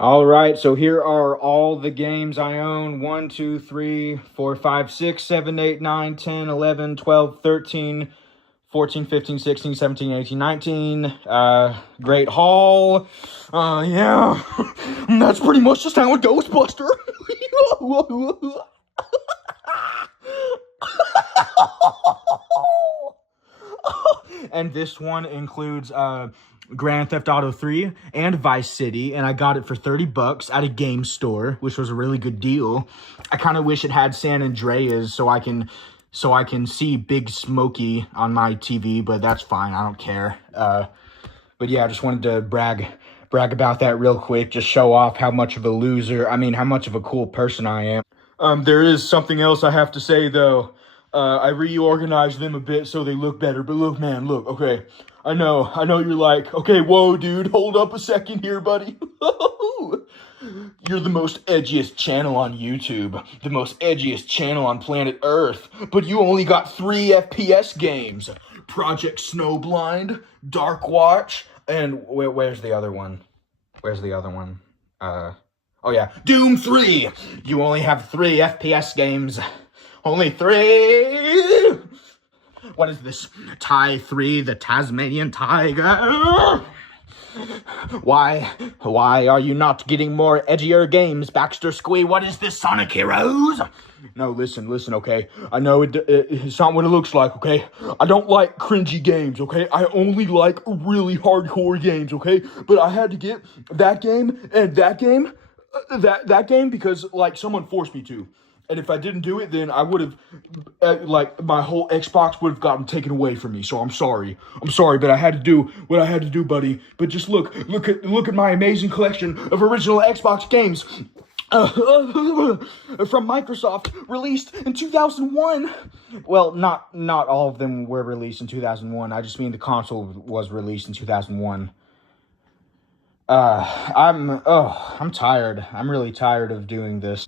All right, so here are all the games I own. 1, 2, 3, 4, 5, 6, 7, 8, 9, 10, 11, 12, 13, 14, 15, 16, 17, 18, 19. Great Hall. Yeah. That's pretty much just how it goes, Buster. And this one includes Grand Theft Auto 3 and Vice City, and I got it for $30 at a game store, which was a really good deal. I kind of wish it had San Andreas so I can see Big Smokey on my TV, but that's fine. I don't care. But yeah, I just wanted to brag about that real quick, just show off how much of a loser, how much of a cool person I am. There is something else I have to say, though. I reorganized them a bit so they look better, but look, man, look, okay. I know you're like, okay, whoa, dude, hold up a second here, buddy. You're the most edgiest channel on YouTube, the most edgiest channel on planet Earth, but you only got 3 FPS games. Project Snowblind, Dark Watch, and where's the other one? Oh yeah, Doom 3! You only have 3 FPS games. Only 3! What is this? Tie 3, the Tasmanian Tiger? Why are you not getting more edgier games, Baxter Squee? What is this, Sonic Heroes? No, listen, okay? I know it's not what it looks like, okay? I don't like cringy games, okay? I only like really hardcore games, okay? But I had to get that game and that game, that game because, like, someone forced me to. And if I didn't do it, then I would have, my whole Xbox would have gotten taken away from me. So I'm sorry, but I had to do what I had to do, buddy. But just look at my amazing collection of original Xbox games from Microsoft, released in 2001. Well, not all of them were released in 2001. I just mean the console was released in 2001. I'm tired. I'm really tired of doing this.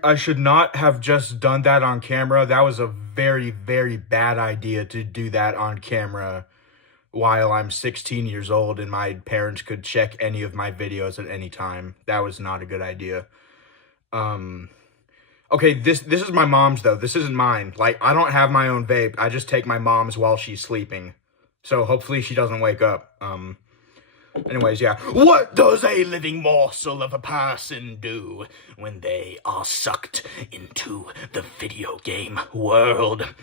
I should not have just done that on camera. That was a very, very bad idea to do that on camera while I'm 16 years old and my parents could check any of my videos at any time. That was not a good idea. Okay, this is my mom's, though. This isn't mine. Like, I don't have my own vape. I just take my mom's while she's sleeping. So hopefully she doesn't wake up. Anyways, yeah. What does a living morsel of a person do when they are sucked into the video game world?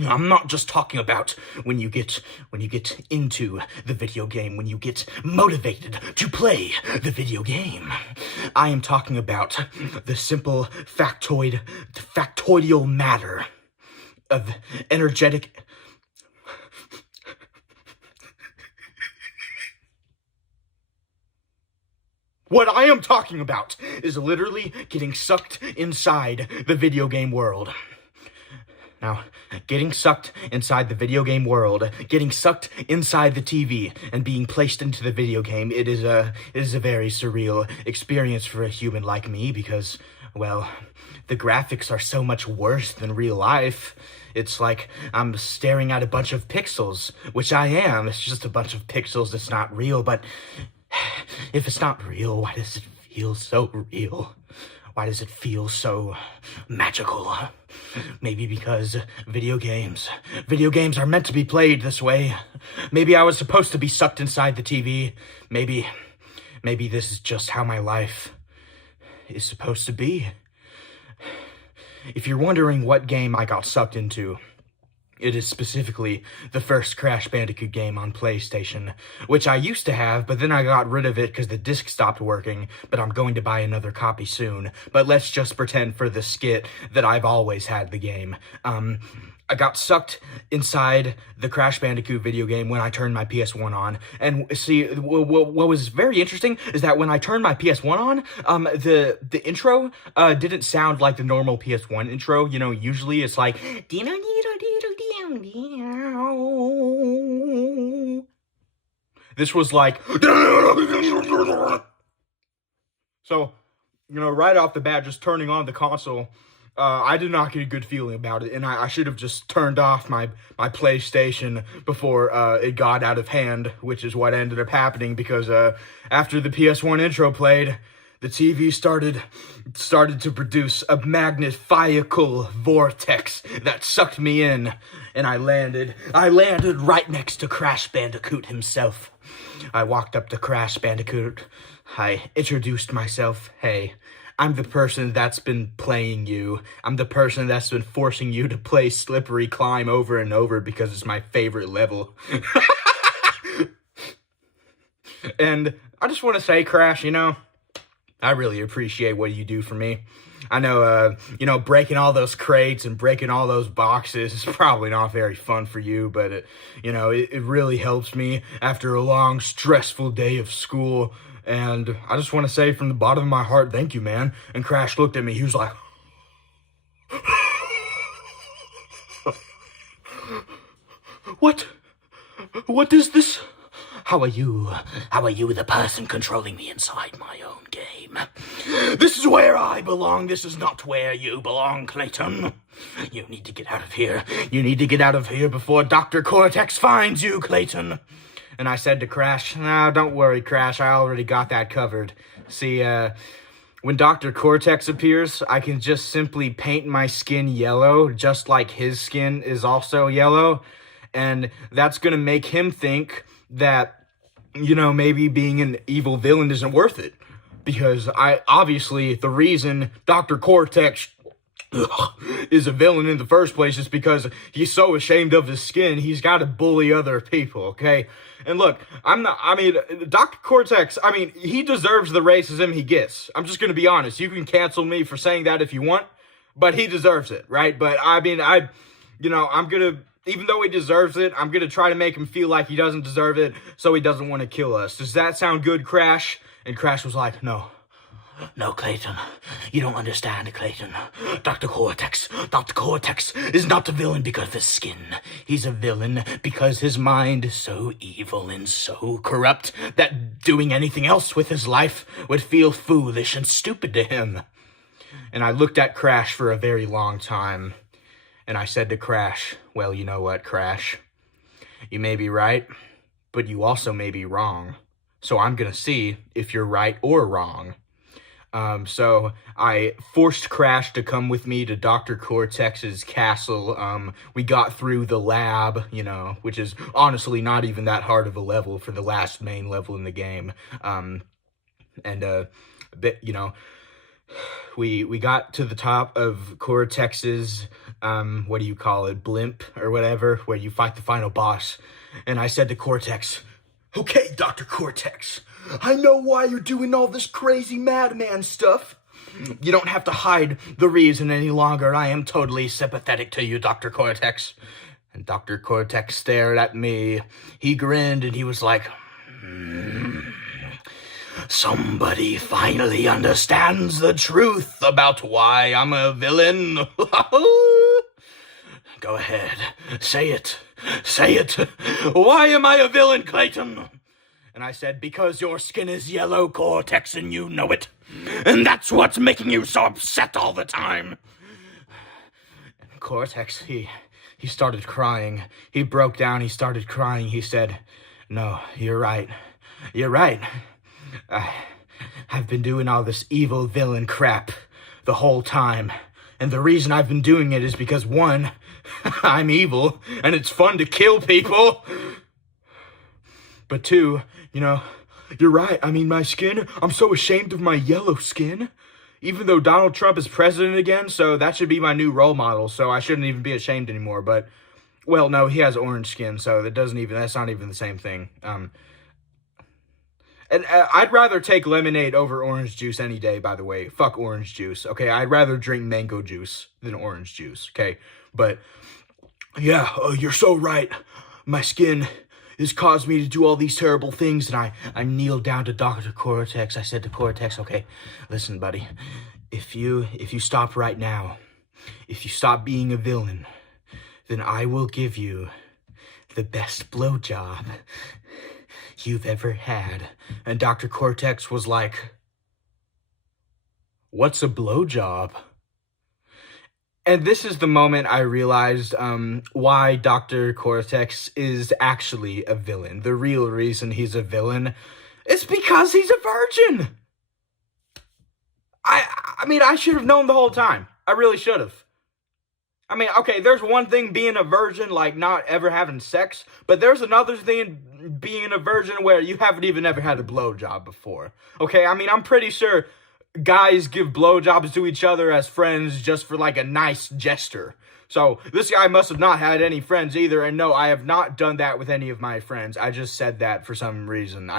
I'm not just talking about when you get into the video game, when you get motivated to play the video game. I am talking about the simple factoidal matter of energetic... What I am talking about is literally getting sucked inside the video game world. Now, getting sucked inside the video game world, getting sucked inside the TV, and being placed into the video game, it is a very surreal experience for a human like me because, well, the graphics are so much worse than real life. It's like I'm staring at a bunch of pixels, which I am. It's just a bunch of pixels. It's not real, but... if it's not real, why does it feel so real? Why does it feel so magical? Maybe because video games are meant to be played this way. Maybe I was supposed to be sucked inside the TV. Maybe this is just how my life is supposed to be. If you're wondering what game I got sucked into, it is specifically the first Crash Bandicoot game on PlayStation, which I used to have, but then I got rid of it because the disc stopped working, but I'm going to buy another copy soon. But let's just pretend for the skit that I've always had the game. I got sucked inside the Crash Bandicoot video game when I turned my PS1 on. And see, what was very interesting is that when I turned my PS1 on, the intro didn't sound like the normal PS1 intro. You know, usually it's like this was like so, you know, right off the bat, just turning on the console, I did not get a good feeling about it, and I should have just turned off my PlayStation before it got out of hand, which is what ended up happening, because after the PS1 intro played, the TV started to produce a magnifical vortex that sucked me in, and I landed right next to Crash Bandicoot himself. I walked up to Crash Bandicoot. I introduced myself. Hey, I'm the person that's been playing you. I'm the person that's been forcing you to play Slippery Climb over and over because it's my favorite level. And I just want to say, Crash, you know, I really appreciate what you do for me. I know, you know, breaking all those crates and breaking all those boxes is probably not very fun for you, but, you know, it really helps me after a long, stressful day of school. And I just want to say from the bottom of my heart, thank you, man. And Crash looked at me. He was like, What? What is this? How are you? How are you, the person controlling me inside my own game? This is where I belong. This is not where you belong, Clayton. You need to get out of here. You need to get out of here before Dr. Cortex finds you, Clayton. And I said to Crash, no, don't worry, Crash. I already got that covered. See, when Dr. Cortex appears, I can just simply paint my skin yellow, just like his skin is also yellow. And that's going to make him think that, you know, maybe being an evil villain isn't worth it. Because obviously, the reason Dr. Cortex is a villain in the first place is because he's so ashamed of his skin, he's got to bully other people, okay? And look, Dr. Cortex, he deserves the racism he gets. I'm just going to be honest. You can cancel me for saying that if you want, but he deserves it, right? But, I'm going to, even though he deserves it, I'm going to try to make him feel like he doesn't deserve it, so he doesn't want to kill us. Does that sound good, Crash? And Crash was like, no. No, Clayton. You don't understand, Clayton. Dr. Cortex is not a villain because of his skin. He's a villain because his mind is so evil and so corrupt that doing anything else with his life would feel foolish and stupid to him. And I looked at Crash for a very long time, and I said to Crash, well, you know what, Crash? You may be right, but you also may be wrong. So I'm gonna see if you're right or wrong. So I forced Crash to come with me to Dr. Cortex's castle. We got through the lab, you know, which is honestly not even that hard of a level for the last main level in the game. We got to the top of Cortex's, what do you call it, blimp or whatever, where you fight the final boss. And I said to Cortex, okay, Dr. Cortex, I know why you're doing all this crazy madman stuff. You don't have to hide the reason any longer. I am totally sympathetic to you, Dr. Cortex. And Dr. Cortex stared at me. He grinned and he was like, somebody finally understands the truth about why I'm a villain. Go ahead, say it. Say it. Why am I a villain, Clayton? And I said, because your skin is yellow, Cortex, and you know it. And that's what's making you so upset all the time. And Cortex, he started crying. He broke down, he started crying. He said, no, you're right. You're right. I've been doing all this evil villain crap the whole time. And the reason I've been doing it is because, one, I'm evil, and it's fun to kill people. But two, you know, you're right. My skin, I'm so ashamed of my yellow skin. Even though Donald Trump is president again, so that should be my new role model, so I shouldn't even be ashamed anymore. But, well, no, he has orange skin, so that's not even the same thing. And I'd rather take lemonade over orange juice any day, by the way. Fuck orange juice, okay? I'd rather drink mango juice than orange juice, okay? But Yeah, you're so right. My skin has caused me to do all these terrible things. And I kneeled down to Dr. Cortex. I said to Cortex, okay, listen, buddy, if you stop right now, if you stop being a villain, then I will give you the best blowjob you've ever had. And Dr. Cortex was like, what's a blowjob? And this is the moment I realized why Dr. Cortex is actually a villain. The real reason he's a villain is because he's a virgin. I mean, I should have known the whole time. I really should have. I mean, okay, there's one thing being a virgin, like not ever having sex, but there's another thing being a virgin where you haven't even ever had a blowjob before. Okay, I mean, I'm pretty sure guys give blowjobs to each other as friends just for like a nice gesture. So this guy must have not had any friends either, and no, I have not done that with any of my friends. I just said that for some reason.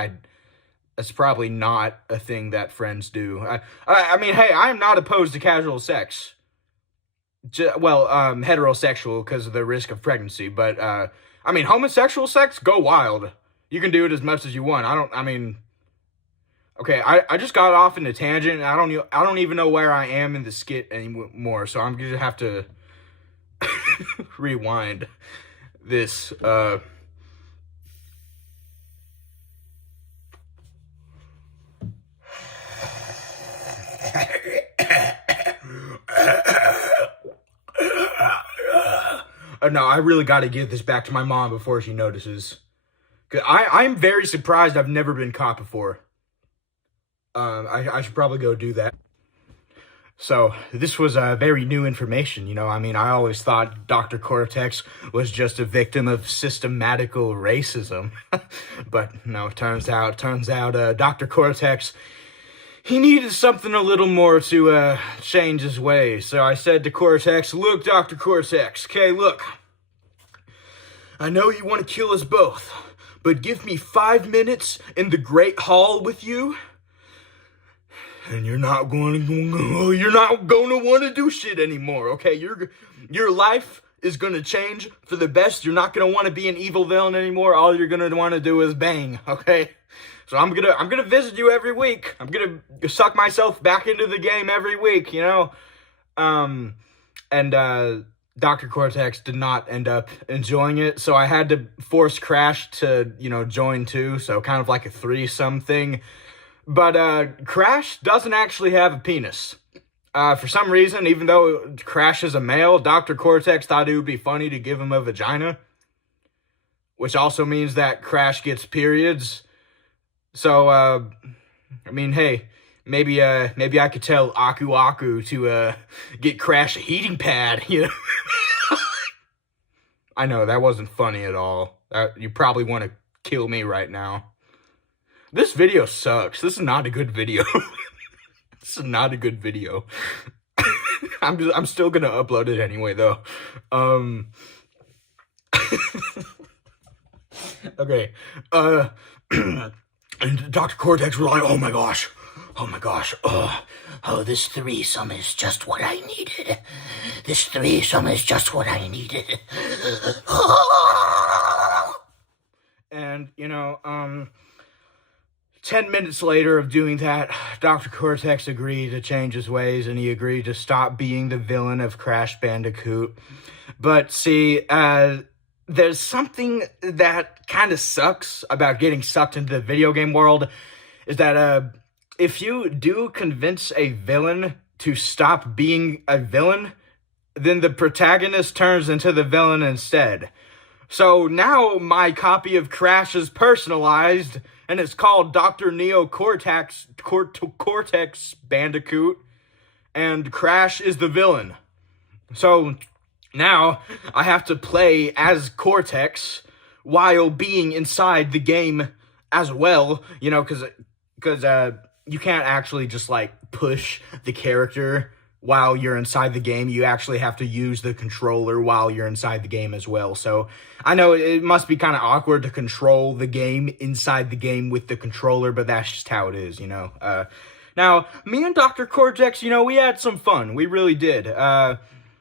That's probably not a thing that friends do. I mean, hey, I'm not opposed to casual sex. Heterosexual because of the risk of pregnancy, but I mean, homosexual sex, go wild. You can do it as much as you want. Okay, I just got off in a tangent. I don't even know where I am in the skit anymore, so I'm gonna have to rewind this. No, I really got to give this back to my mom before she notices. Cause I'm very surprised I've never been caught before. I should probably go do that. So, this was very new information, you know. I mean, I always thought Dr. Cortex was just a victim of systematical racism. But no, turns out, Dr. Cortex, he needed something a little more to change his ways. So I said to Cortex, look, Dr. Cortex, okay, look. I know you want to kill us both, but give me 5 minutes in the Great Hall with you, and you're not going to want to do shit anymore, okay? Your life is going to change for the best. You're not going to want to be an evil villain anymore. All you're going to want to do is bang, okay? So I'm gonna visit you every week. I'm gonna suck myself back into the game every week, you know? Dr. Cortex did not end up enjoying it, so I had to force Crash to, you know, join too, so kind of like a threesome thing. But Crash doesn't actually have a penis. For some reason, even though Crash is a male, Dr. Cortex thought it would be funny to give him a vagina. Which also means that Crash gets periods. So, I mean, hey, maybe I could tell Aku Aku to, get Crash a heating pad, you know? I know, that wasn't funny at all. You probably want to kill me right now. This video sucks. This is not a good video. This is not a good video. I'm still gonna upload it anyway, though. Okay, and Dr. Cortex was like, oh my gosh, this threesome is just what I needed. This threesome is just what I needed. And, you know, 10 minutes later of doing that, Dr. Cortex agreed to change his ways, and he agreed to stop being the villain of Crash Bandicoot. But see, there's something that kind of sucks about getting sucked into the video game world, is that if you do convince a villain to stop being a villain, then the protagonist turns into the villain instead. So now my copy of Crash is personalized, and it's called Dr. Neo Cortex Bandicoot, and Crash is the villain. So now I have to play as Cortex while being inside the game as well, you know, because you can't actually just like push the character while you're inside the game. You actually have to use the controller while you're inside the game as well. So I know it must be kind of awkward to control the game inside the game with the controller, but that's just how it is, you know. Now, me and Dr. Cortex, you know, we had some fun. We really did.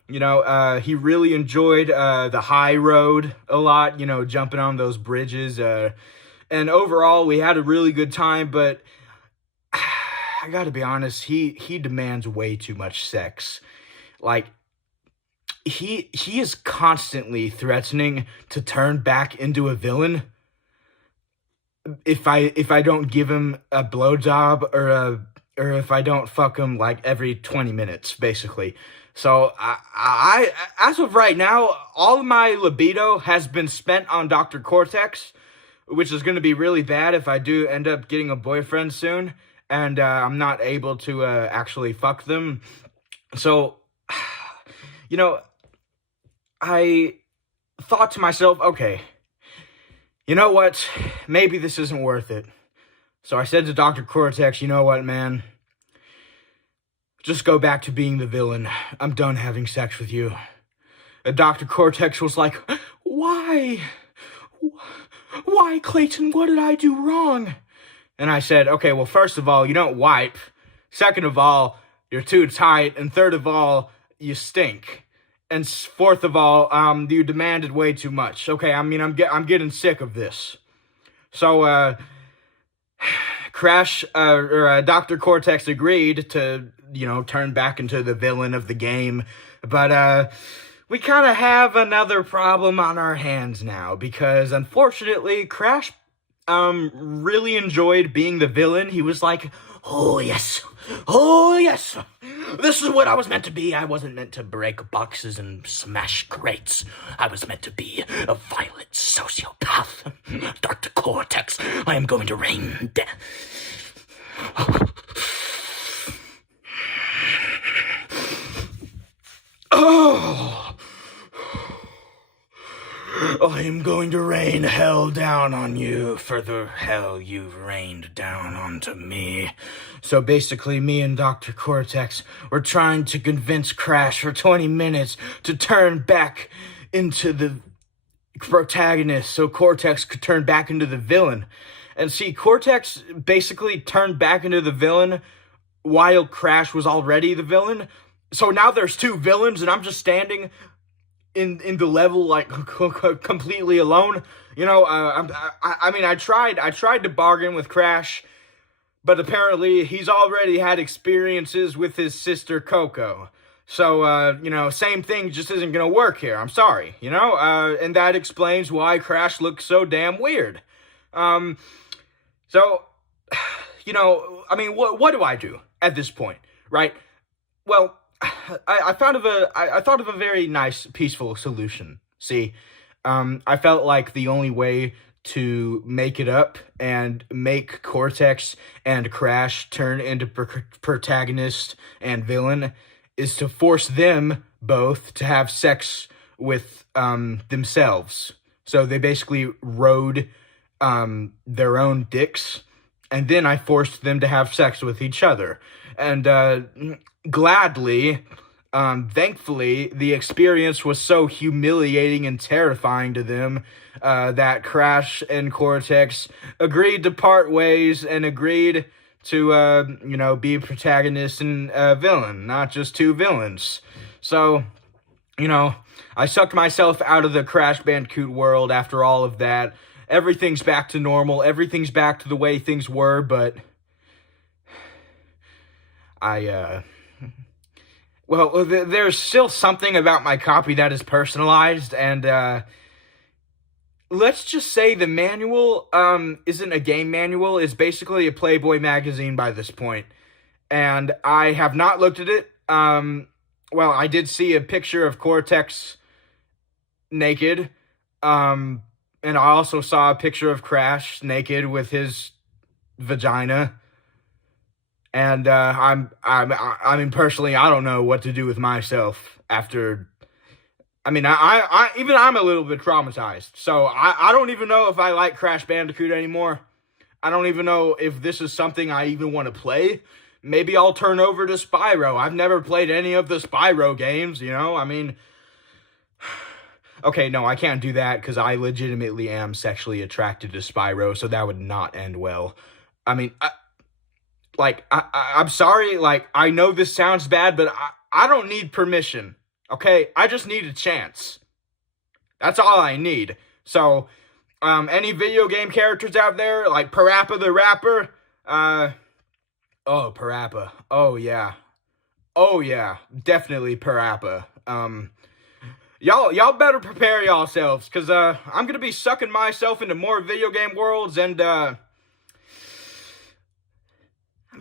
He really enjoyed the high road a lot, jumping on those bridges. And overall, we had a really good time, but I gotta be honest, he demands way too much sex. Like, he is constantly threatening to turn back into a villain if I don't give him a blowjob or if I don't fuck him like every 20 minutes, basically. So I as of right now, all of my libido has been spent on Dr. Cortex, which is going to be really bad if I do end up getting a boyfriend soon, and I'm not able to actually fuck them. So, you know, I thought to myself, okay, you know what? Maybe this isn't worth it. So I said to Dr. Cortex, you know what, man? Just go back to being the villain. I'm done having sex with you. And Dr. Cortex was like, why? Why, Clayton? What did I do wrong? And I said, okay, well, first of all, you don't wipe. Second of all, you're too tight. And third of all, you stink. And fourth of all, you demanded way too much. Okay, I mean, I'm getting sick of this. So, Dr. Cortex agreed to, turn back into the villain of the game. But, we kind of have another problem on our hands now, because unfortunately, Crash, really enjoyed being the villain. He was like, oh yes, this is what I was meant to be. I wasn't meant to break boxes and smash crates. I was meant to be a violent sociopath. Dr. Cortex, I am going to rain down. Oh, I am going to rain hell down on you for the hell you've rained down onto me. So basically, me and Dr. Cortex were trying to convince Crash for 20 minutes to turn back into the protagonist so Cortex could turn back into the villain. And see, Cortex basically turned back into the villain while Crash was already the villain. So now there's two villains, and I'm just standing in the level, like, completely alone. I tried to bargain with Crash, but apparently he's already had experiences with his sister Coco. So, same thing just isn't gonna work here. I'm sorry, and that explains why Crash looks so damn weird. So, what do I do at this point, right? Well, I thought of a very nice, peaceful solution. See, I felt like the only way to make it up and make Cortex and Crash turn into protagonist and villain is to force them both to have sex with themselves. So they basically rode their own dicks, and then I forced them to have sex with each other. And gladly, thankfully, the experience was so humiliating and terrifying to them that Crash and Cortex agreed to part ways and agreed to, be protagonist and villain, not just two villains. So, I sucked myself out of the Crash Bandicoot world after all of that. Everything's back to normal. Everything's back to the way things were, but there's still something about my copy that is personalized, and let's just say the manual isn't a game manual. It's basically a Playboy magazine by this point, and I have not looked at it. I did see a picture of Cortex naked, and I also saw a picture of Crash naked with his vagina. And personally, I don't know what to do with myself after. I'm a little bit traumatized. So I don't even know if I like Crash Bandicoot anymore. I don't even know if this is something I even want to play. Maybe I'll turn over to Spyro. I've never played any of the Spyro games, Okay, no, I can't do that because I legitimately am sexually attracted to Spyro, so that would not end well. I'm sorry, I know this sounds bad, but I don't need permission. Okay, I just need a chance. That's all I need. So, any video game characters out there, like Parappa the Rapper? Oh, Parappa. Oh, yeah. Oh, yeah. Definitely Parappa. Y'all better prepare yourselves, because, I'm gonna be sucking myself into more video game worlds, and, I'm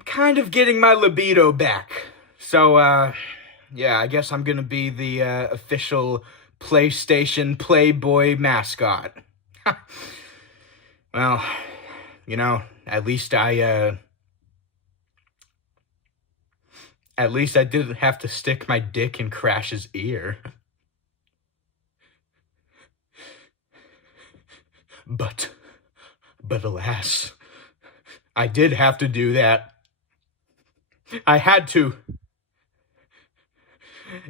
kind of getting my libido back. So, yeah, I guess I'm gonna be the, official PlayStation Playboy mascot. Well, you know, at least I didn't have to stick my dick in Crash's ear. But alas, I did have to do that. I had to.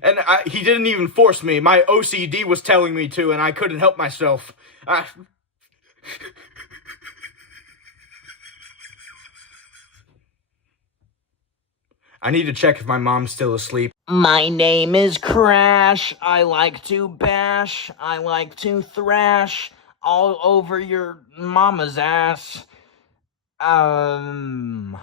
And he didn't even force me. My OCD was telling me to, and I couldn't help myself. I need to check if my mom's still asleep. My name is Crash. I like to bash. I like to thrash all over your mama's ass. Oh.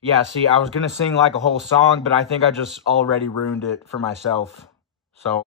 Yeah, see, I was gonna sing like a whole song, but I think I just already ruined it for myself. So.